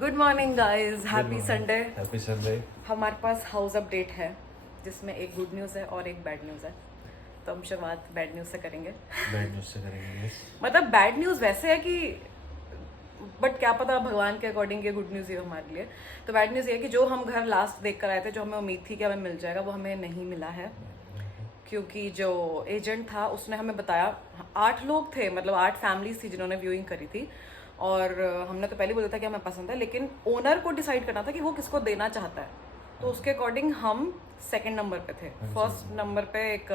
Good morning guys, happy Sunday. Happy Sunday. हमारे पास house update है जिसमें एक गुड न्यूज़ है और एक बैड न्यूज़ है। तो हम शुरुआत बैड न्यूज़ से करेंगे। बैड न्यूज से करेंगे yes। मतलब बैड न्यूज़ वैसे है कि बट क्या पता भगवान के अकॉर्डिंग ये गुड न्यूज़ ही हो हमारे लिए। तो बैड न्यूज़ ये है कि जो हम घर लास्ट देख कर आए थे, जो हमें उम्मीद थी कि हमें मिल जाएगा, वो हमें नहीं मिला है। क्योंकि जो एजेंट था उसने हमें बताया 8 लोग थे, मतलब 8 फैमिलीज थी जिन्होंने व्यूइंग करी थी। और हमने तो पहले बोला था कि हमें पसंद है, लेकिन ओनर को डिसाइड करना था कि वो किसको देना चाहता है। तो उसके अकॉर्डिंग हम सेकंड नंबर पे थे। फर्स्ट नंबर पे एक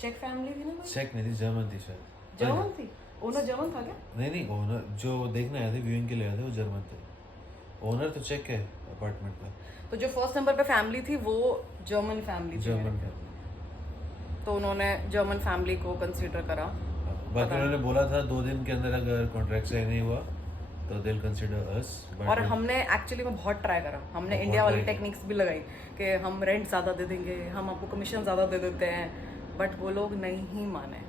चेक फैमिली थी ना। चेक नहीं थी, जर्मन थी शायद। जर्मन थी। ओनर जर्मन था क्या? नहीं ओनर जो देखने आए थे, व्यूइंग के लिए आए थे, वो जर्मन थे। ओनर तो चेक है अपार्टमेंट का। तो जो फर्स्ट नंबर पे फैमिली थी वो जर्मन फैमिली थी। German family. तो उन्होंने जर्मन फैमिली को कंसीडर करा। बाकी उन्होंने बोला था 2 दिन के अंदर अगर कॉन्ट्रैक्ट सही नहीं हुआ तो दे विल कंसीडर अस। और हमने एक्चुअली में बहुत ट्राई करा। हमने इंडिया वाली टेक्निक्स भी लगाई कि हम रेंट ज़्यादा दे देंगे, हम आपको कमीशन ज़्यादा दे देते हैं, बट वो लोग नहीं माने।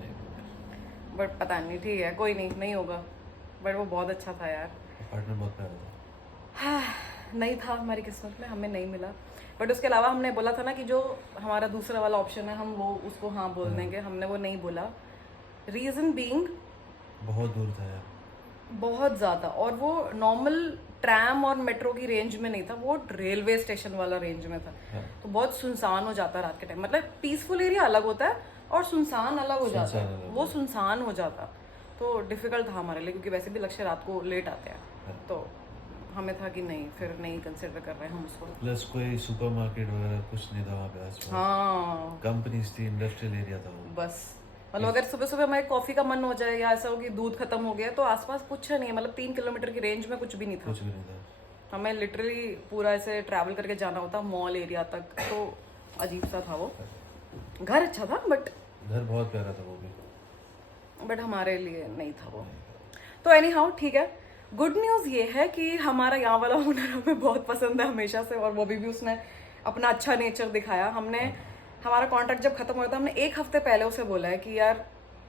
बट पता नहीं, ठीक है कोई नहीं, नहीं होगा। बट वो बहुत अच्छा था यार। अपार्टमेंट बहुत प्यारा था। नहीं था हमारी किस्मत में, हमें नहीं मिला। बट उसके अलावा हमने बोला था ना कि जो हमारा दूसरा वाला ऑप्शन है हम वो उसको हाँ बोल देंगे। हमने वो नहीं बोला। रीज़न बीइंग बहुत दूर था यार, बहुत ज़्यादा। और वो नॉर्मल ट्रैम और मेट्रो की रेंज में नहीं था, वो रेलवे स्टेशन वाला रेंज में था। तो बहुत सुनसान हो जाता रात के टाइम। मतलब पीसफुल एरिया अलग होता है और सुनसान अलग हो जाता है। वो सुनसान हो जाता तो डिफिकल्ट था हमारे लिए, क्योंकि वैसे भी लक्ष्य रात को लेट आते हैं। तो हमें था कि नहीं, फिर नहीं कंसिडर कर रहे हैं हम उसको। प्लस कोई सुपरमार्केट वगैरह कुछ नहीं था वहाँ पे आसपास। हाँ कंपनीज थी, इंडस्ट्रियल एरिया था वो। बस मतलब अगर सुबह सुबह हमारे कॉफी का मन हो जाए या ऐसा हो कि दूध खत्म हो गया, तो आसपास कुछ नहीं है। मतलब 3 किलोमीटर की रेंज में कुछ भी नहीं था। कुछ भी नहीं था। हमें लिटरली पूरा ऐसे ट्रैवल करके जाना होता मॉल एरिया तक। तो अजीब सा था वो। घर अच्छा था बट घर बहुत प्यारा था वो भी, बट हमारे लिए नहीं था वो। तो एनी हाउ ठीक है। गुड न्यूज़ ये है कि हमारा यहाँ वाला ओनर हमें बहुत पसंद है हमेशा से, और वो भी उसने अपना अच्छा नेचर दिखाया। हमने हमारा कॉन्ट्रैक्ट जब खत्म हुआ था, हमने 1 हफ्ते पहले उसे बोला है कि यार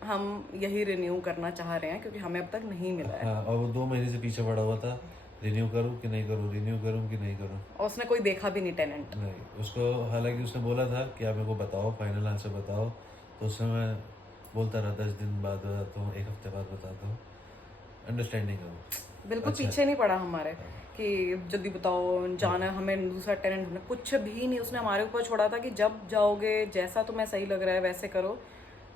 हम यही रिन्यू करना चाह रहे हैं, क्योंकि हमें अब तक नहीं मिला है। हाँ, और वो 2 महीने से पीछे पड़ा हुआ था, रिन्यू करूँ कि नहीं करूँ, रिन्यू करूँ कि नहीं करूँ। और उसने कोई देखा भी नहीं टेनेंट। नहीं, उसको हालांकि उसने बोला था कि आप मेरे को बताओ, फाइनल आंसर बताओ। तो उसमें मैं बोलता रहा 10 दिन बाद बताता हूँ, 1 हफ्ते बाद बताता हूँ। अंडरस्टैंडिंग है वो। बिल्कुल अच्छा। पीछे नहीं पड़ा हमारे कि जल्दी बताओ, जाना है हमें, दूसरा टेनेंट ढूंढना, कुछ भी नहीं। उसने हमारे ऊपर छोड़ा था कि जब जाओगे जैसा तुम्हें सही लग रहा है वैसे करो,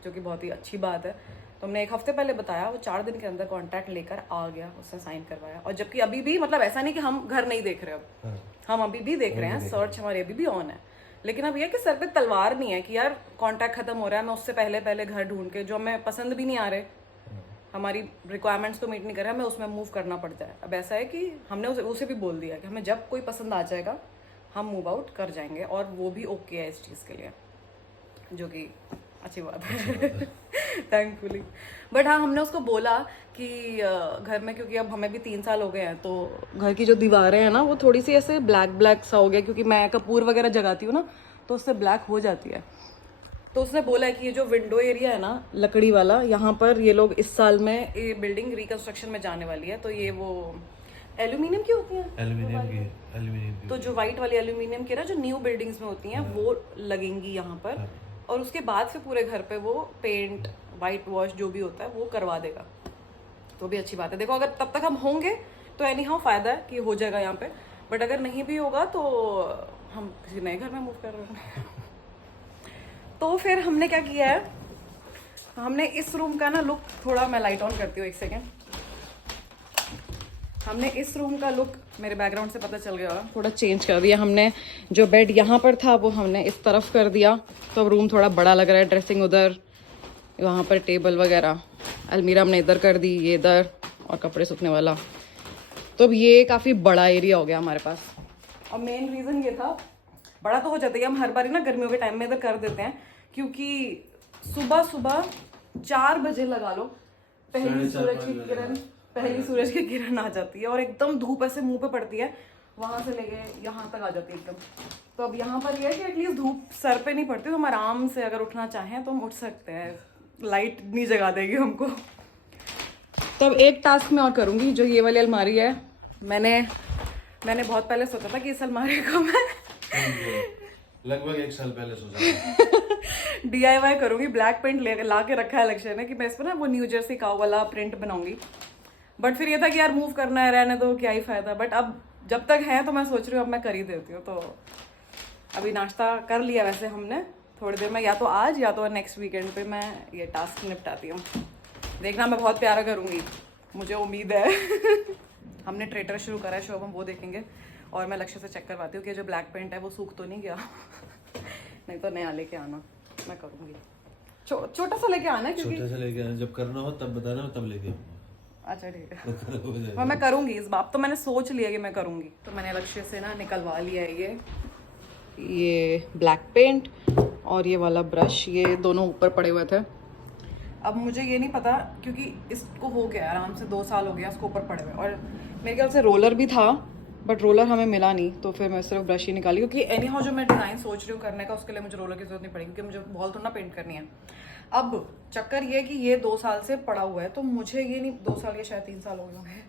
जो कि बहुत ही अच्छी बात है। तो हमने 1 हफ्ते पहले बताया, वो 4 दिन के अंदर कॉन्ट्रैक्ट लेकर आ गया, उसने साइन करवाया। और जबकि अभी भी मतलब ऐसा नहीं कि हम घर नहीं देख रहे, अब हम अभी भी देख रहे हैं, सर्च हमारी अभी भी ऑन है। लेकिन अब यह कि सर पे तलवार नहीं है कि यार कॉन्ट्रैक्ट खत्म हो रहा है, मैं उससे पहले पहले घर ढूंढ के, जो हमें पसंद भी नहीं आ रहे, हमारी रिक्वायरमेंट्स तो मीट नहीं कर रहा है, हमें उसमें मूव करना पड़ जाए। अब ऐसा है कि हमने उसे भी बोल दिया कि हमें जब कोई पसंद आ जाएगा हम मूव आउट कर जाएंगे, और वो भी ओके है इस चीज़ के लिए, जो कि अच्छी बात है थैंकफुली। बट हाँ, हमने उसको बोला कि घर में, क्योंकि अब हमें भी 3 साल हो गए हैं, तो घर की जो दीवारें हैं ना वो थोड़ी सी ऐसे ब्लैक ब्लैक सा हो गया, क्योंकि मैं कपूर वगैरह जगाती हूँ ना, तो उससे ब्लैक हो जाती है। तो उसने बोला है कि ये जो विंडो एरिया है ना लकड़ी वाला, यहाँ पर ये लोग इस साल में ये बिल्डिंग रिकंस्ट्रक्शन में जाने वाली है। तो ये वो एल्यूमिनियम की होती है, एल्यूमिनियम की। तो जो वाइट वाली एल्यूमिनियम की ना, जो न्यू बिल्डिंग्स में होती हैं, वो लगेंगी यहाँ पर। और उसके बाद फिर पूरे घर पे वो पेंट, वाइट वॉश जो भी होता है वो करवा देगा। तो भी अच्छी बात है। देखो अगर तब तक हम होंगे तो एनी हाउ फायदा है कि हो जाएगा यहाँ पे। बट अगर नहीं भी होगा तो हम किसी नए घर में मूव कर रहे हैं तो फिर हमने क्या किया है, हमने इस रूम का ना लुक थोड़ा, मैं लाइट ऑन करती हूँ 1 सेकेंड। हमने इस रूम का लुक, मेरे बैकग्राउंड से पता चल गया होगा, थोड़ा चेंज कर दिया हमने। जो बेड यहाँ पर था वो हमने इस तरफ कर दिया, तो अब रूम थोड़ा बड़ा लग रहा है। ड्रेसिंग उधर, वहाँ पर टेबल वगैरह, अलमीरा हमने इधर कर दी, ये इधर, और कपड़े सूखने वाला। तो अब ये काफ़ी बड़ा एरिया हो गया हमारे पास। और मेन रीज़न ये था, बड़ा तो हो जाता है, हम हर बार ना गर्मियों के टाइम में इधर कर देते हैं, क्योंकि सुबह सुबह 4 बजे लगा लो, पहली सूरज की किरण आ जाती है, और एकदम धूप ऐसे मुंह पे पड़ती है, वहां से लेके यहाँ तक आ जाती है एकदम। तो अब यहाँ पर ये है कि एटलीस्ट धूप सर पे नहीं पड़ती, तो हम आराम से अगर उठना चाहें तो हम उठ सकते हैं, लाइट नहीं जगा देगी हमको। तो अब एक टास्क मैं और करूँगी, जो ये वाली अलमारी है मैंने बहुत पहले सोचा था कि इस अलमारी को मैं लगभग 1 साल पहले सोचा DIY करूंगी। ब्लैक पेंट ला के रखा है लक्ष्य ने कि मैं इस पर ना वो न्यू जर्सी काऊ वाला प्रिंट बनाऊंगी। बट फिर ये था कि यार मूव करना है, रहने दो, क्या ही फायदा। बट अब जब तक है तो मैं सोच रही हूँ अब मैं कर ही देती हूँ। तो अभी नाश्ता कर लिया वैसे हमने, थोड़ी देर में या तो आज या तो नेक्स्ट वीकेंड पे मैं ये टास्क निपटाती हूँ। देखना मैं बहुत प्यारा करूँगी, मुझे उम्मीद है। हमने ट्रेटर शुरू करा है, शोभ हम वो देखेंगे। और मैं लक्ष्य से चेक करवाती हूँ कि जो ब्लैक पेंट है वो सूख तो नहीं गया। नहीं तो नया लेके आना, मैं करूँगी। छोटा सा लेके आना है क्योंकि छोटा सा लेके आना, जब करना हो तब बताना, तब लेके आऊंगा। अच्छा ठीक है। हाँ मैं करूँगी इस बार, तो मैंने सोच लिया कि मैं करूँगी। तो मैंने लक्ष्य से ना निकलवा लिया है ये ब्लैक पेंट और ये वाला ब्रश, ये दोनों ऊपर पड़े हुए थे। अब मुझे ये नहीं पता क्योंकि इसको हो गया आराम से 2 साल हो गया इसको ऊपर पड़े हुए। और मेरे ख्याल से रोलर भी था बट रोलर हमें मिला नहीं, तो फिर मैं सिर्फ ब्रश ही निकाली। क्योंकि एनी हाउ जो मैं डिज़ाइन सोच रही हूँ करने का उसके लिए मुझे रोलर की जरूरत नहीं पड़ेगी, क्योंकि मुझे बॉल थोड़ा ना पेंट करनी है। अब चक्कर ये कि ये 2 साल से पड़ा हुआ है, तो मुझे ये नहीं, 2 साल या शायद 3 साल हो गए होंगे,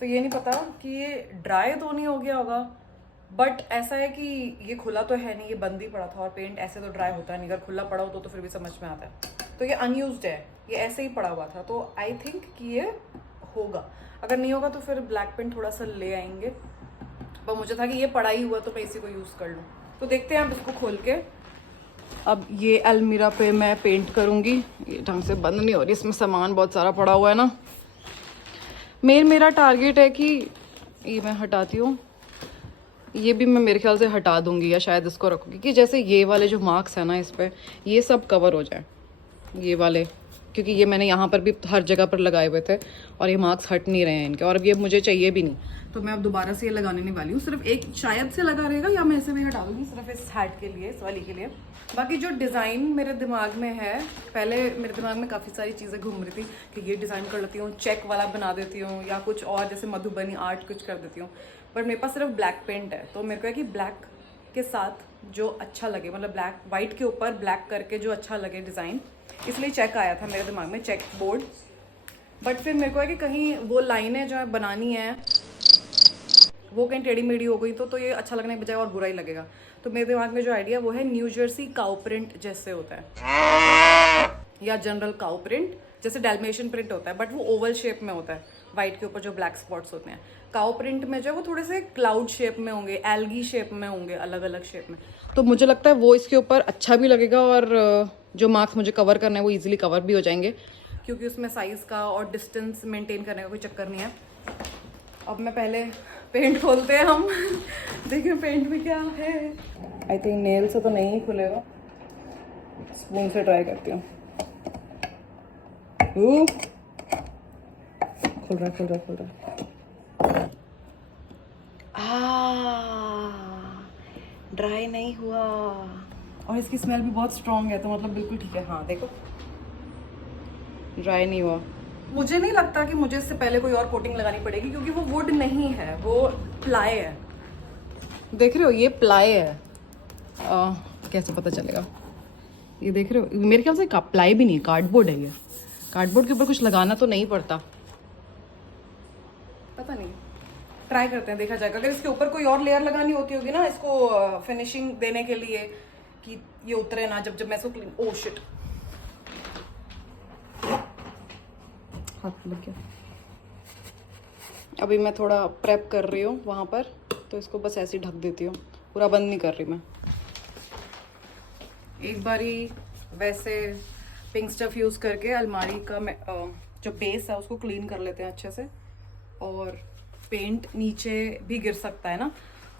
तो ये नहीं पता कि ये ड्राई तो नहीं हो गया होगा। बट ऐसा है कि ये खुला तो है नहीं, ये बंद ही पड़ा था। और पेंट ऐसे तो ड्राई होता नहीं, अगर खुला पड़ा हो तो फिर भी समझ में आता है। तो ये अनयूज्ड है, ये ऐसे ही पड़ा हुआ था। तो आई थिंक कि ये होगा, अगर नहीं होगा तो फिर ब्लैक पेंट थोड़ा सा ले आएंगे। पर मुझे था कि ये पड़ा ही हुआ तो मैं इसी को यूज़ कर लूँ। तो देखते हैं अब इसको खोल के। अब ये अलमीरा पे मैं पेंट करूँगी। ये ढंग से बंद नहीं हो रही, इसमें सामान बहुत सारा पड़ा हुआ है ना। मेरा टारगेट है कि ये मैं हटाती हूँ, ये भी मैं मेरे ख्याल से हटा दूंगी या शायद इसको रखूँगी कि जैसे ये वाले जो मार्क्स है ना इस पर, ये सब कवर हो जाए ये वाले, क्योंकि ये मैंने यहाँ पर भी हर जगह पर लगाए हुए थे और ये मार्क्स हट नहीं रहे हैं इनके, और अब ये मुझे चाहिए भी नहीं। तो मैं अब दोबारा से ये लगाने नहीं वाली हूँ, सिर्फ एक शायद से लगा रहेगा या मैं ऐसे भी हटा दूँगी सिर्फ इस हैट के लिए, इस वाली के लिए। बाकी जो डिज़ाइन मेरे दिमाग में है, पहले मेरे दिमाग में काफ़ी सारी चीज़ें घूम रही थी कि ये डिज़ाइन कर लेती हूँ, चेक वाला बना देती हूँ या कुछ और जैसे मधुबनी आर्ट कुछ कर देती हूँ। बट मेरे पास सिर्फ ब्लैक पेंट है, तो मेरे को है कि ब्लैक के साथ जो अच्छा लगे, मतलब ब्लैक वाइट के ऊपर ब्लैक करके जो अच्छा लगे डिज़ाइन, इसलिए चेक आया था मेरे दिमाग में, चेक बोर्ड। बट फिर मेरे को है कि कहीं वो लाइनें जो है बनानी है वो कहीं टेढ़ी मेढ़ी हो गई तो ये अच्छा लगने के बजाय और बुरा ही लगेगा। तो मेरे दिमाग में जो आइडिया वो है न्यू जर्सी काउ प्रिंट जैसे होता है, या जनरल काउ प्रिंट जैसे डैल्मेशियन प्रिंट होता है, बट वो ओवल शेप में होता है, वाइट के ऊपर जो ब्लैक स्पॉट्स होते हैं। काउ प्रिंट में जो है वो थोड़े से क्लाउड शेप में होंगे, एल्गी शेप में होंगे, अलग अलग शेप में। तो मुझे लगता है वो इसके ऊपर अच्छा भी लगेगा और जो मार्क्स मुझे कवर करना है वो इजीली कवर भी हो जाएंगे, क्योंकि उसमें साइज़ का और डिस्टेंस मेंटेन करने का कोई चक्कर नहीं है। अब मैं पहले पेंट खोलते हैं हम। देखिए पेंट में क्या है। आई थिंक नेल से तो नहीं खुलेगा, स्पून से ट्राई करती हूँ। खुल रहा है। ड्राई नहीं हुआ और इसकी स्मेल भी बहुत स्ट्रॉन्ग है, तो मतलब बिल्कुल ठीक है। हाँ देखो ड्राई नहीं हुआ। मुझे नहीं लगता कि मुझे इससे पहले कोई और कोटिंग लगानी पड़ेगी, क्योंकि वो वुड नहीं है, वो प्लाई है। देख रहे हो ये प्लाई है। कैसे पता चलेगा? ये देख रहे हो, मेरे ख्याल से प्लाई भी नहीं, कार्डबोर्ड है ये। कार्डबोर्ड के ऊपर कुछ लगाना तो नहीं पड़ता, पता नहीं, ट्राई करते हैं, देखा जाएगा। अगर इसके ऊपर कोई और लेयर लगानी होती होगी ना इसको फिनिशिंग देने के लिए कि ये उतरे ना, जब मैं इसको क्लीन, ओह शिट, हाथ लग गया। अभी मैं थोड़ा प्रेप कर रही हूँ वहाँ पर, तो इसको बस ऐसे ही ढक देती हूँ, पूरा बंद नहीं कर रही मैं। एक बारी वैसे पिंक स्टफ यूज़ करके अलमारी का जो बेस है उसको क्लीन कर लेते हैं अच्छे से। और पेंट नीचे भी गिर सकता है ना,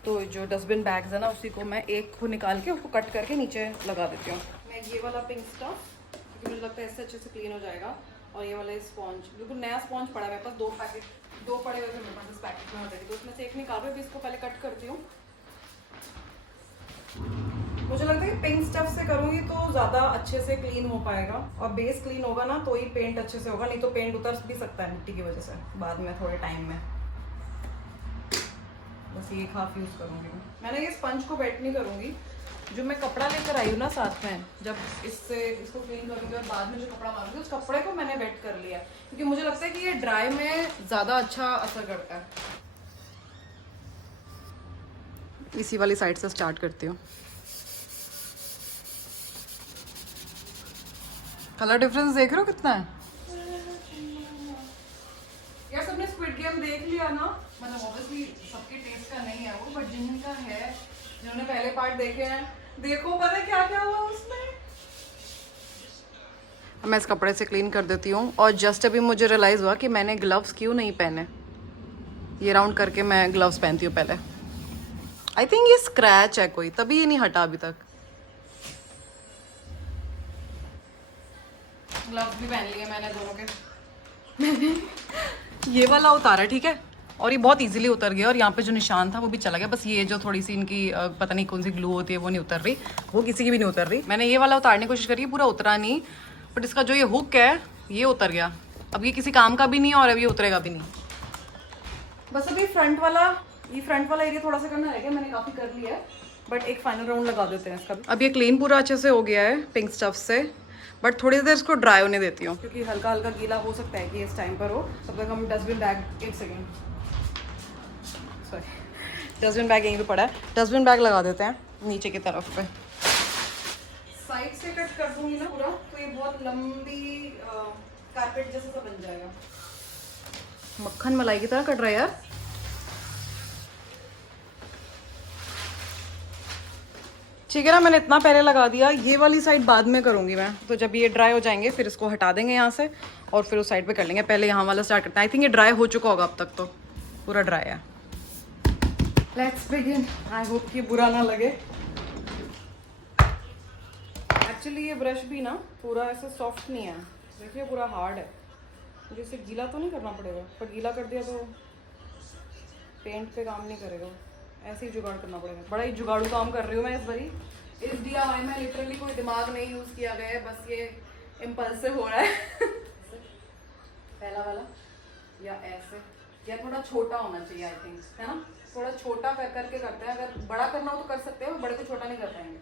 तो जो डस्टबिन बैग्स है ना उसी को मैं एक को निकाल के उसको कट करके नीचे लगा देती हूँ। मैं ये वाला पिंक स्टफ, क्योंकि मुझे लगता है इससे अच्छे से क्लीन हो जाएगा। और ये वाला स्पॉन्ज, बिल्कुल नया स्पॉन्ज पड़ा है मेरे पास, 2 पड़े हुए थे मेरे पास इस पैकेट में होते, तो उसमें से एक निकाल रही हूँ, इसको पहले कट करती हूँ। मुझे लगता है कि पिंक स्टफ से करूँगी तो ज़्यादा अच्छे से क्लीन हो पाएगा, और बेस क्लीन होगा ना तो ही पेंट अच्छे से होगा, नहीं तो पेंट उतर भी सकता है मिट्टी की वजह से बाद में थोड़े टाइम में। बस ये हाफ यूज़ करूँगी मैंने ये स्पंज को वेट नहीं करूँगी, जो मैं कपड़ा लेकर आई हूँ ना साथ में, जब इसको क्लीन करूँगी और बाद में जो कपड़ा मारूंगी उस कपड़े को मैंने वेट कर लिया, क्योंकि मुझे लगता है कि ये ड्राई में ज़्यादा अच्छा असर करता है। इसी वाली साइड से स्टार्ट करती हूँ। कलर डिफरेंस देख रहे हो कितना है यार। सबने स्क्विड गेम देख लिया ना, मतलब ऑब्वियसली सबके टेस्ट का नहीं है वो, बट जिनका है, जिन्होंने पहले पार्ट देखे हैं, देखो पता है क्या क्या हुआ उसमें। मैं इस कपड़े से क्लीन कर देती हूँ। और जस्ट अभी मुझे रियलाइज हुआ कि मैंने ग्लव्स क्यों नहीं पहने। ये राउंड करके मैं ग्लव्स पहनती हूँ पहले। आई थिंक ये स्क्रैच है कोई, तभी ये नहीं हटा अभी तक। ग्लव्स भी पहन लिए मैंने दोनों के। मैंने ये वाला उतारा, ठीक है, और ये बहुत इजीली उतर गया। और यहाँ पे जो निशान था वो भी चला गया। बस ये जो थोड़ी सी इनकी पता नहीं कौन सी ग्लू होती है वो नहीं उतर रही, वो किसी की भी नहीं उतर रही। मैंने ये वाला उतारने की कोशिश करी, पूरा उतरा नहीं, बट इसका जो ये हुक है ये उतर गया। अब ये किसी काम का भी नहीं और अब ये उतरेगा भी नहीं। बस अभी फ्रंट वाला एरिया थोड़ा सा करना रह गया, मैंने काफ़ी कर लिया है, बट एक फाइनल राउंड लगा देते हैं इसका। अब ये क्लीन पूरा अच्छे से हो गया है पिंक स्टफ से, बट थोड़ी देर इसको ड्राई होने देती हूँ क्योंकि हल्का हल्का गीला हो सकता है कि इस टाइम पर हो। तब तक हम डस्टबिन बैग, एक सेकेंड, सॉरी, डस्टबिन बैग यहीं पे पड़ा है, डस्टबिन बैग लगा देते हैं नीचे की तरफ पे। साइड से कट कर दूंगी ना पूरा, तो ये बहुत लंबी कारपेट जैसा सा बन जाएगा। मक्खन मलाई की तरह कट रहा है यार। ठीक है ना, मैंने इतना पहले लगा दिया। ये वाली साइड बाद में करूंगी मैं, तो जब ये ड्राई हो जाएंगे फिर इसको हटा देंगे यहाँ से और फिर उस साइड पे कर लेंगे। पहले यहाँ वाला स्टार्ट करते हैं। आई थिंक ये ड्राई हो चुका होगा अब तक, तो पूरा ड्राई है। Let's begin. आई होप कि बुरा ना लगे। एक्चुअली ये ब्रश भी ना पूरा ऐसे सॉफ्ट नहीं है, देखिए पूरा हार्ड है। मुझे इसे गीला तो नहीं करना पड़ेगा, पर गीला कर दिया तो पेंट पे काम नहीं करेगा, ऐसे ही जुगाड़ करना पड़ेगा। बड़ा ही जुगाड़ू काम कर रही हूँ मैं इस बारी। इस DIY में लिटरली कोई दिमाग नहीं यूज़ किया गया है, बस ये इम्पल्सिव हो रहा है। पहला वाला या ऐसे, या थोड़ा छोटा होना चाहिए आई थिंक, है ना, थोड़ा छोटा करके करते हैं। अगर बड़ा करना हो तो कर सकते हैं, बड़े को छोटा नहीं कर पाएंगे।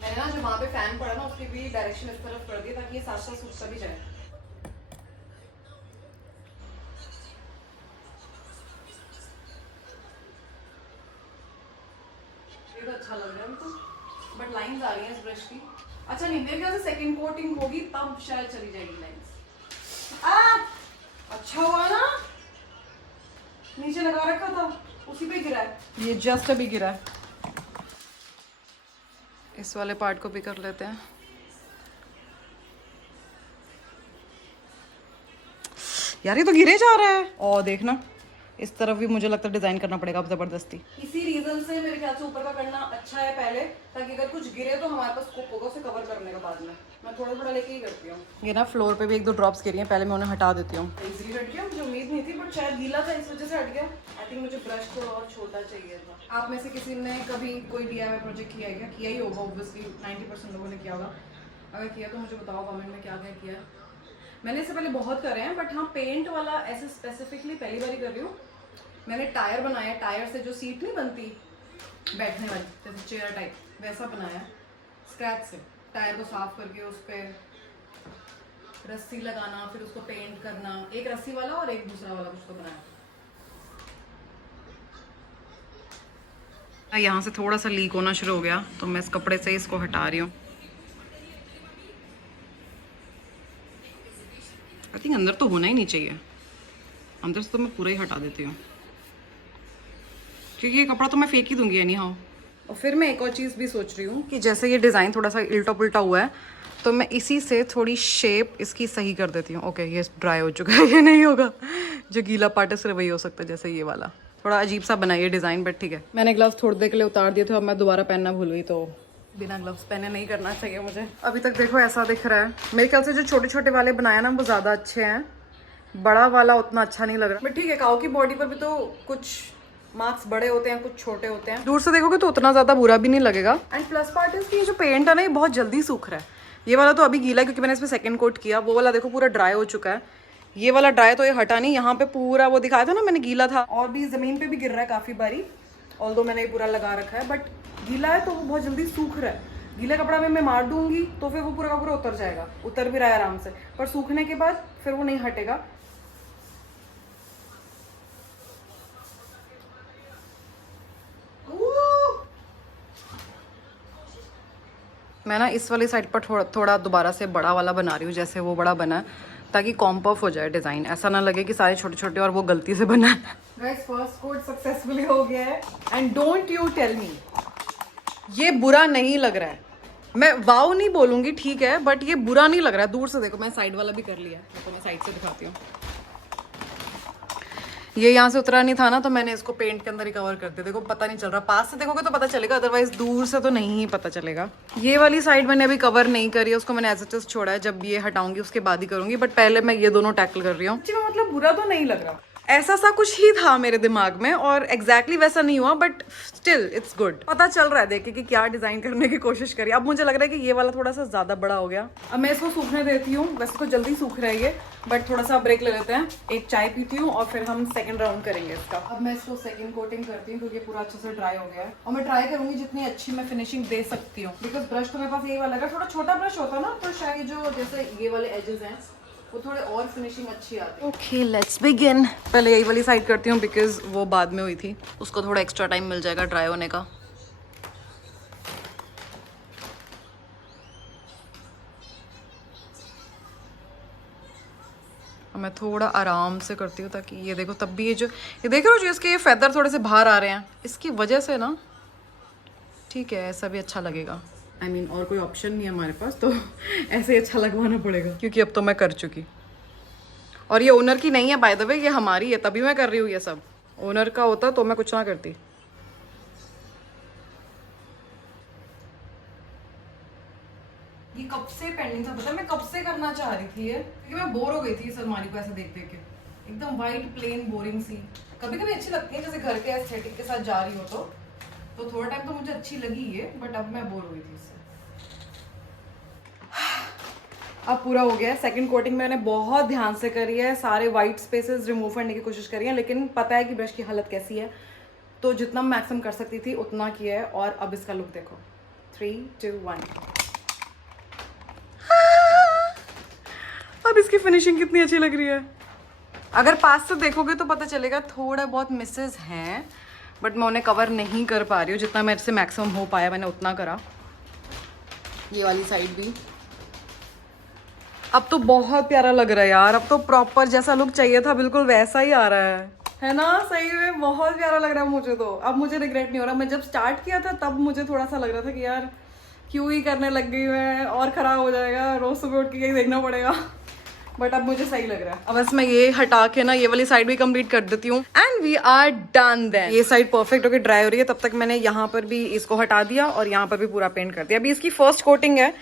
मैंने ना जो वहाँ पे फैन पड़ा ना उसकी भी डायरेक्शन इस तरफ कर दी ताकि ये साथ साथ सूखता भी जाए। ये तो अच्छा लग रहा है मुझे, बट लाइंस आ रही हैं इस ब्रश की। अच्छा नहीं, मेरे ख्याल से सेकंड कोटिंग होगी तब शायद चली जाएगी लाइंस। अच्छा हुआ ना, नीचे लगा रखा था उसी पे गिरा है, ये जस्ट अभी गिरा है। इस वाले पार्ट को भी कर लेते हैं। यार ये तो गिरे जा रहा है। और देखना इस तरफ भी मुझे लगता है डिजाइन करना पड़ेगा अब जबरदस्ती। इसी रीजन से मेरे ख्याल से ऊपर का करना अच्छा है पहले, ताकि अगर कुछ गिरे तो हमारे पास स्कोप होगा उसे कवर करने का बाद में। मैं थोड़ा थोड़ा लेके ही करती हूँ। ये ना फ्लोर पे भी एक दो ड्रॉप्स गिरी हैं, पहले मैं उन्हें हटा देती हूँ। इजीली हट गया, मुझे उम्मीद नहीं थी, बट शायद गीला था इस वजह से हट गया। आई थिंक मुझे ब्रश थोड़ा और छोटा चाहिए था। आप में से किसी ने कभी कोई DIY प्रोजेक्ट किया है क्या? किया ही होगा ऑब्वियसली, 90% लोगों ने किया होगा। अगर किया तो मुझे बताओ कमेंट में क्या क्या किया। मैंने इससे पहले बहुत करे हैं, बट हाँ पेंट वाला ऐसे स्पेसिफिकली पहली बार ही कर रही हूँ। मैंने टायर बनाया, टायर से जो सीट नहीं बनती बैठने वाली जैसे चेयर टाइप, वैसा बनाया स्क्रैच से। टायर को साफ करके उस पर रस्सी लगाना, फिर उसको पेंट करना, एक रस्सी वाला और एक दूसरा वाला कुछ तो बनाया। यहाँ से थोड़ा सा लीक होना शुरू हो गया तो मैं इस कपड़े से इसको हटा रही हूँ। आई थिंक अंदर तो होना ही नहीं चाहिए, अंदर से तो मैं पूरा ही हटा देती हूँ क्योंकि ये कपड़ा तो मैं फेंक ही दूंगी एनी हाउ। और फिर मैं एक और चीज़ भी सोच रही हूँ कि जैसे ये डिज़ाइन थोड़ा सा उल्टा पुल्टा हुआ है तो मैं इसी से थोड़ी शेप इसकी सही कर देती हूँ। ओके ये ड्राई हो चुका है, ये नहीं होगा, जो गीला पार्ट है सिर्फ वही हो सकता है। जैसे ये वाला थोड़ा अजीब सा बना ये डिज़ाइन, बट ठीक है। मैंने ग्लव्स थोड़ी देर के लिए उतार दिए थे, अब मैं दोबारा पहनना भूल गई, तो बिना ग्लव्स पहने नहीं करना चाहिए मुझे। अभी तक देखो ऐसा दिख रहा है। मेरे ख्याल से जो छोटे छोटे वाले बनाया ना वो ज़्यादा अच्छे हैं, बड़ा वाला उतना अच्छा नहीं लग रहा। बट ठीक है, काऊ की बॉडी पर भी तो कुछ मार्क्स बड़े होते हैं, कुछ छोटे होते हैं। दूर से देखोगे तो उतना ज़्यादा बुरा भी नहीं लगेगा। एंड प्लस पार्ट है कि जो पेंट है ना ये बहुत जल्दी सूख रहा है। ये वाला तो अभी गीला है क्योंकि मैंने इसमें सेकंड कोट किया। वो वाला देखो पूरा ड्राई हो चुका है। ये वाला ड्राई तो ये हटा नहीं, यहाँ पे पूरा वो दिखाया था ना मैंने गीला था, और भी ज़मीन पे भी गिर रहा है काफ़ी बारी। ऑल्दो मैंने ये पूरा लगा रखा है, बट गीला है तो वो बहुत जल्दी सूख रहा है। गीला कपड़ा में मैं मार दूंगी तो फिर वो पूरा का पूरा उतर जाएगा, उतर भी रहा है आराम से, पर सूखने के बाद फिर वो नहीं हटेगा। मैं ना इस वाली साइड पर थोड़ा दोबारा से बड़ा वाला बना रही हूँ, जैसे वो बड़ा बना है, ताकि कॉम्प ऑफ हो जाए डिज़ाइन, ऐसा ना लगे कि सारे छोटे छोटे और वो गलती से बना है। गाइस फर्स्ट कोट सक्सेसफुली हो गया है and don't you tell me ये बुरा नहीं लग रहा है। मैं वाव नहीं बोलूंगी, ठीक है, बट ये बुरा नहीं लग रहा है। दूर से देखो, मैं साइड वाला भी कर लिया, तो मैं साइड से दिखाती हूँ। ये यहाँ से उतरा नहीं था ना, तो मैंने इसको पेंट के अंदर ही कवर कर दिया। देखो पता नहीं चल रहा, पास से देखोगे तो पता चलेगा, अदरवाइज दूर से तो नहीं ही पता चलेगा। ये वाली साइड मैंने अभी कवर नहीं करी है, उसको मैंने एज इट इज छोड़ा है। जब ये हटाऊंगी उसके बाद ही करूंगी, बट पहले मैं ये दोनों टैकल कर रही हूँ। मतलब बुरा तो नहीं लग रहा, ऐसा सा कुछ ही था मेरे दिमाग में और एग्जैक्टली वैसा नहीं हुआ, बट स्टिल इट्स गुड। पता चल रहा है देख के कि क्या डिजाइन करने की कोशिश करी। अब मुझे लग रहा है कि ये वाला थोड़ा सा ज्यादा बड़ा हो गया। अब मैं इसको सूखने देती हूँ, वैसे तो जल्दी सूख रहा है ये, बट थोड़ा सा ब्रेक ले लेते हैं, एक चाय पीती हूँ और फिर हम सेकंड राउंड करेंगे इसका। अब मैं इसको सेकंड कोटिंग करती हूँ क्योंकि पूरा अच्छे से ड्राई हो गया है, और मैं ट्राई करूंगी जितनी अच्छी मैं फिनिशिंग दे सकती हूँ। बिकॉज ब्रश तो मेरे पास यही वाला है, थोड़ा छोटा ब्रश होता ना तो शायद जो जैसे ये वाले एजेस हैं वो थोड़े और फिनिशिंग अच्छी आती है। Okay let's begin. पहले यही वाली साइड करती हूँ बिकॉज वो बाद में हुई थी, उसको थोड़ा एक्स्ट्रा टाइम मिल जाएगा ड्राई होने का। मैं थोड़ा आराम से करती हूँ ताकि ये देखो, तब भी ये देख रहे हो जो इसके ये फेदर थोड़े से बाहर आ रहे हैं, इसकी वजह से ना ठीक है ऐसा भी अच्छा लगेगा। I mean, और कोई ऑप्शन नहीं है हमारे पास, तो ऐसे ही अच्छा लगवाना पड़ेगा क्योंकि अब तो मैं कर चुकी। और ये ओनर की नहीं है बाय द वे, ये हमारी है, तभी मैं कर रही हूँ ये सब। ओनर का होता तो मैं कुछ ना करती। ये कब से पेंडिंग था पता है, मैं कब से करना चाह रही थी ये, क्योंकि मैं बोर हो गई थी इस अलमारी को ऐसे देख देख के, एकदम वाइट प्लेन बोरिंग सी। कभी कभी अच्छी लगती है जैसे घर के एस्थेटिक के साथ जा रही हो तो थोड़ा टाइम तो मुझे अच्छी लगी ये, बट अब मैं बोर हुई थी इससे। अब पूरा हो गया है। सेकंड कोटिंग मैंने बहुत ध्यान से करी है, सारे वाइट स्पेसेस रिमूव करने की कोशिश करी है, लेकिन पता है कि ब्रश की हालत कैसी है, तो जितना मैक्सिमम कर सकती थी उतना किया है। और अब इसका लुक देखो, 3, 2, 1। अब इसकी फिनिशिंग कितनी अच्छी लग रही है। अगर पास से देखोगे तो पता चलेगा थोड़ा बहुत मिसेस हैं, बट मैं उन्हें कवर नहीं कर पा रही हूँ। जितना मेरे से मैक्सिमम हो पाया मैंने उतना करा। ये वाली साइड भी अब तो बहुत प्यारा लग रहा है यार, अब तो प्रॉपर जैसा लुक चाहिए था बिल्कुल वैसा ही आ रहा है ना। सही में बहुत प्यारा लग रहा है मुझे तो। अब मुझे रिग्रेट नहीं हो रहा। मैं जब स्टार्ट किया था तब मुझे थोड़ा सा लग रहा था कि यार क्यों ही करने लग गई मैं, और खराब हो जाएगा, रोज सुबह उठ के यही देखना पड़ेगा, बट अब मुझे सही लग रहा है। अब बस मैं ये हटा के ना ये वाली साइड भी कंप्लीट कर देती हूँ and we are done then. ये साइड परफेक्ट होकर ड्राई हो रही है, तब तक मैंने यहाँ पर भी इसको हटा दिया और यहाँ पर भी पूरा पेंट कर दिया। अभी इसकी फर्स्ट कोटिंग है।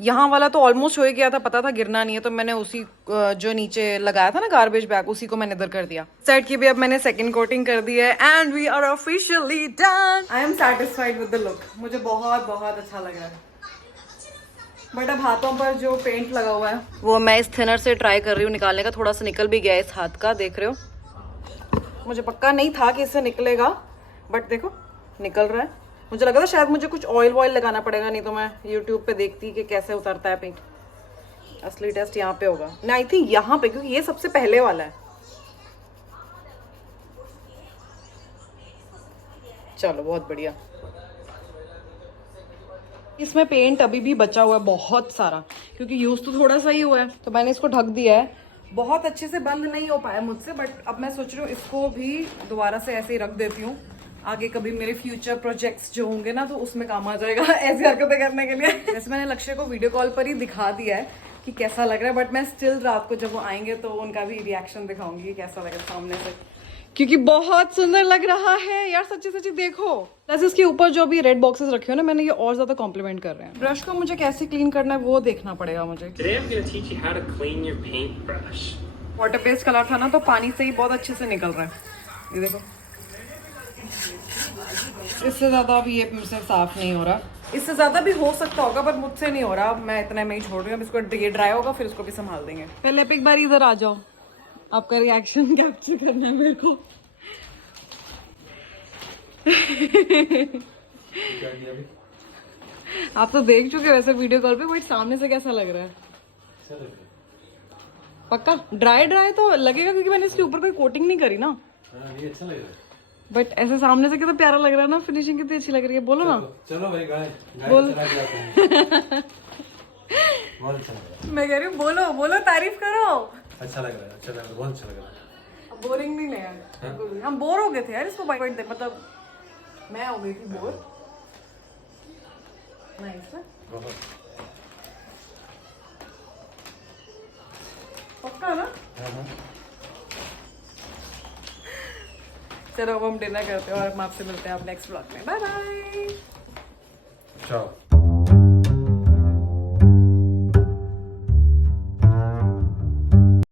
यहाँ वाला तो ऑलमोस्ट हो ही गया था, पता था गिरना नहीं है, तो मैंने उसी जो नीचे लगाया था ना गार्बेज बैग, उसी को मैंने इधर कर दिया। साइड की भी अब मैंने सेकंड कोटिंग कर दी है and we are officially done. I am satisfied with the look, मुझे बहुत बहुत अच्छा लग रहा है। बट अब हाथों पर जो पेंट लगा हुआ है वो मैं इस थिनर से ट्राई कर रही हूँ निकालने का। थोड़ा सा निकल भी गया इस हाथ का, देख रहे हो। मुझे पक्का नहीं था कि इससे निकलेगा, बट देखो निकल रहा है। मुझे लगा था शायद मुझे कुछ ऑयल वॉयल लगाना पड़ेगा, नहीं तो मैं यूट्यूब पे देखती कि कैसे उतरता है पेंट। असली टेस्ट यहाँ पे होगा ना, आई थिंक यहाँ पे, क्योंकि ये सबसे पहले वाला है। चलो बहुत बढ़िया। इसमें पेंट अभी भी बचा हुआ है बहुत सारा, क्योंकि यूज तो थोड़ा सा ही हुआ है, तो मैंने इसको ढक दिया है। बहुत अच्छे से बंद नहीं हो पाया मुझसे, बट अब मैं सोच रही हूँ इसको भी दोबारा से ऐसे ही रख देती हूँ। आगे कभी मेरे फ्यूचर प्रोजेक्ट्स जो होंगे ना तो उसमें काम आ जाएगा ऐसी हरकतें करने के लिए। वैसे मैंने लक्ष्य को वीडियो कॉल पर ही दिखा दिया है कि कैसा लग रहा है, बट मैं स्टिल रात को जब वो आएंगे तो उनका भी रिएक्शन दिखाऊंगी कि कैसा लग रहा है सामने से, क्योंकि बहुत सुंदर लग रहा है यार, सच्ची सच्ची देखो। प्लस इसके ऊपर जो भी रेड बॉक्सेस रखे हो ना, मैंने ये और ज्यादा कॉम्प्लीमेंट कर रहे हैं। ब्रश को मुझे कैसे क्लीन करना है वो देखना पड़ेगा मुझे। वाटर बेस्ड कलर था ना, तो पानी से ही बहुत अच्छे से निकल रहा है, ये देखो। इससे ज्यादा अभी ये मुझसे साफ नहीं हो रहा, इससे ज्यादा भी हो सकता होगा पर मुझसे नहीं हो रहा। अब मैं इतने में ही छोड़ रही हूँ, अब इसको ये ड्राई होगा फिर इसको भी संभाल देंगे। पहले आप एक बार इधर आ जाओ, आपका रिएक्शन कैप्चर करना है मेरे को। क्या किया अभी? आप तो देख चुके वैसे वीडियो कॉल पे, बट सामने से कैसा लग रहा है? अच्छा लग रहा है। पक्का ड्राई ड्राई तो लगेगा क्योंकि मैंने इसके ऊपर कोई कोटिंग नहीं करी ना। हाँ, ये अच्छा लग रहा है। बट ऐसे सामने से कितना प्यारा लग रहा है ना, फिनिशिंग कितनी अच्छी लग रही है, बोलो ना। चलो भाई गाय बोल। चला के आते हैं। बहुत अच्छा लग रहा मैं कह रही हूँ बोलो बोलो, तारीफ करो। है, अच्छा लग रहा है, अच्छा लग रहा है, बहुत अच्छा लग रहा है। बोरिंग नहीं लगा, हम बोर हो गए थे यार इसको पॉइंट दे, मतलब मैं हो गई थी बोर। नाइस ना, बहुत। पक्का ना। हाँ हाँ। चलो अब हम डिनर करते हैं और हम आपसे मिलते हैं आप नेक्स्ट ब्लॉग में। Bye bye. Ciao.